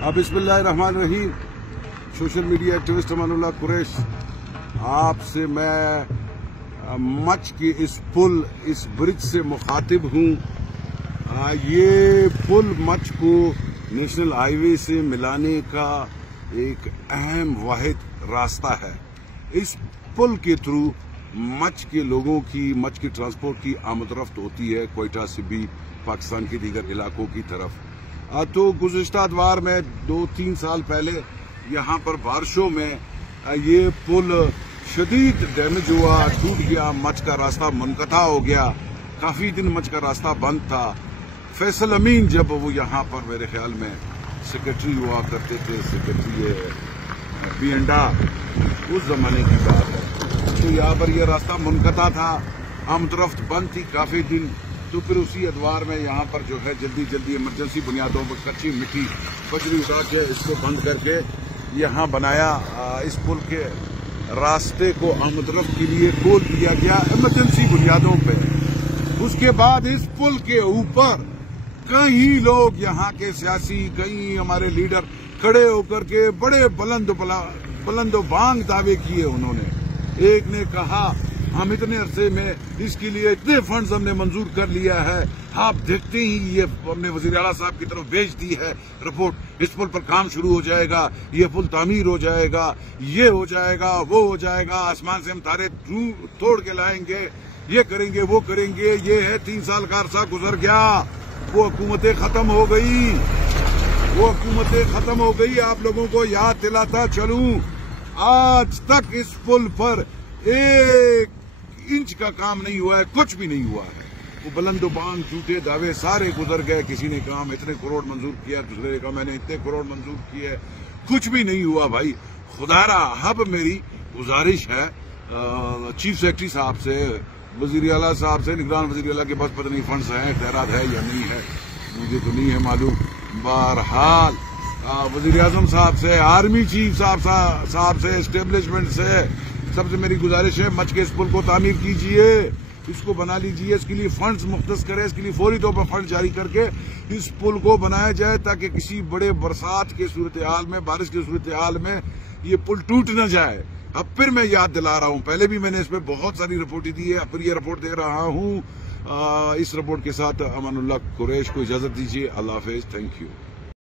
बिस्मिल्लाहिर्रहमानिर्रहीम। Social media activist Amanullah Quraish, आपसे मैं मच के इस पुल, इस ब्रिज से मुखातिब हूँ। ये पुल मच को नेशनल हाईवे से मिलाने का एक अहम वाहिद रास्ता है। इस पुल के थ्रू मच के लोगों की, मच की ट्रांसपोर्ट की आमदरफ्त होती है क्वेटा से भी पाकिस्तान के दीगर इलाकों की तरफ। तो गुज़िश्ता अदवार में 2-3 साल पहले यहाँ पर बारिशों में ये पुल शदीद डैमेज हुआ, टूट गया, मच का रास्ता मुनक़ता हो गया। काफी दिन मच का रास्ता बंद था। फैसल अमीन जब वो यहाँ पर मेरे ख्याल में सेक्रेटरी हुआ करते थे, सेक्रेटरी बीएंडा, उस जमाने की बात है। तो यहाँ पर यह रास्ता मुनक़ता था, आमदरफ्त बंद थी काफी दिन। तो फिर उसी अदवार में यहाँ पर जो है जल्दी इमरजेंसी बुनियादों पर कच्ची मिट्टी बजरी उठा के इसको बंद करके यहाँ बनाया। इस पुल के रास्ते को आमदरफ्त के लिए खोल दिया गया इमरजेंसी बुनियादों पे। उसके बाद इस पुल के ऊपर कई लोग यहाँ के सियासी, कई हमारे लीडर खड़े होकर के बड़े बुलंदो बांग दावे किए उन्होंने। एक ने कहा हम इतने अरसे में इसके लिए इतने फंड्स हमने मंजूर कर लिया है, आप देखते ही ये हमने वज़ीर आला साहब की तरफ भेज दी है रिपोर्ट, इस पुल पर काम शुरू हो जाएगा, ये पुल तामीर हो जाएगा, ये हो जाएगा, वो हो जाएगा, आसमान से हम तारे तोड़ के लाएंगे, ये करेंगे, वो करेंगे। ये है 3 साल का अरसा गुजर गया, वो हुकूमतें खत्म हो गई, वो हुकूमतें खत्म हो गई। आप लोगों को याद दिलाता चलूं, आज तक इस पुल पर 1 इंच का काम नहीं हुआ है, कुछ भी नहीं हुआ है। वो बुलंदो बांग झूठे दावे सारे गुजर गए। किसी ने कहा मैं इतने करोड़ मंजूर किया, दूसरे ने कहा मैंने इतने करोड़ मंजूर किए, कुछ भी नहीं हुआ भाई। खुदारा अब मेरी गुजारिश है चीफ सेक्रेटरी साहब से, वजीर आला साहब से, निगरान वजीर आला के पास पता नहीं फंड्स हैं, खैरात है या नहीं है, मुझे तो नहीं है मालूम। बहरहाल वजीर आजम साहब से, आर्मी चीफ साहब से, एस्टेब्लिशमेंट से, सबसे मेरी गुजारिश है मच के इस पुल को तामीर कीजिए, इसको बना लीजिए, इसके लिए फंड्स मुख्तस करें, इसके लिए फौरी तौर पर फंड जारी करके इस पुल को बनाया जाए ताकि किसी बड़े बरसात के सूरत हाल में, बारिश की सूरत हाल में ये पुल टूट न जाए। अब फिर मैं याद दिला रहा हूँ, पहले भी मैंने इस पर बहुत सारी रिपोर्टें दी है, फिर ये रिपोर्ट दे रहा हूँ। इस रिपोर्ट के साथ अमानुल्लाह कुरैश को इजाजत दीजिए। अल्लाह हाफिज, थैंक यू।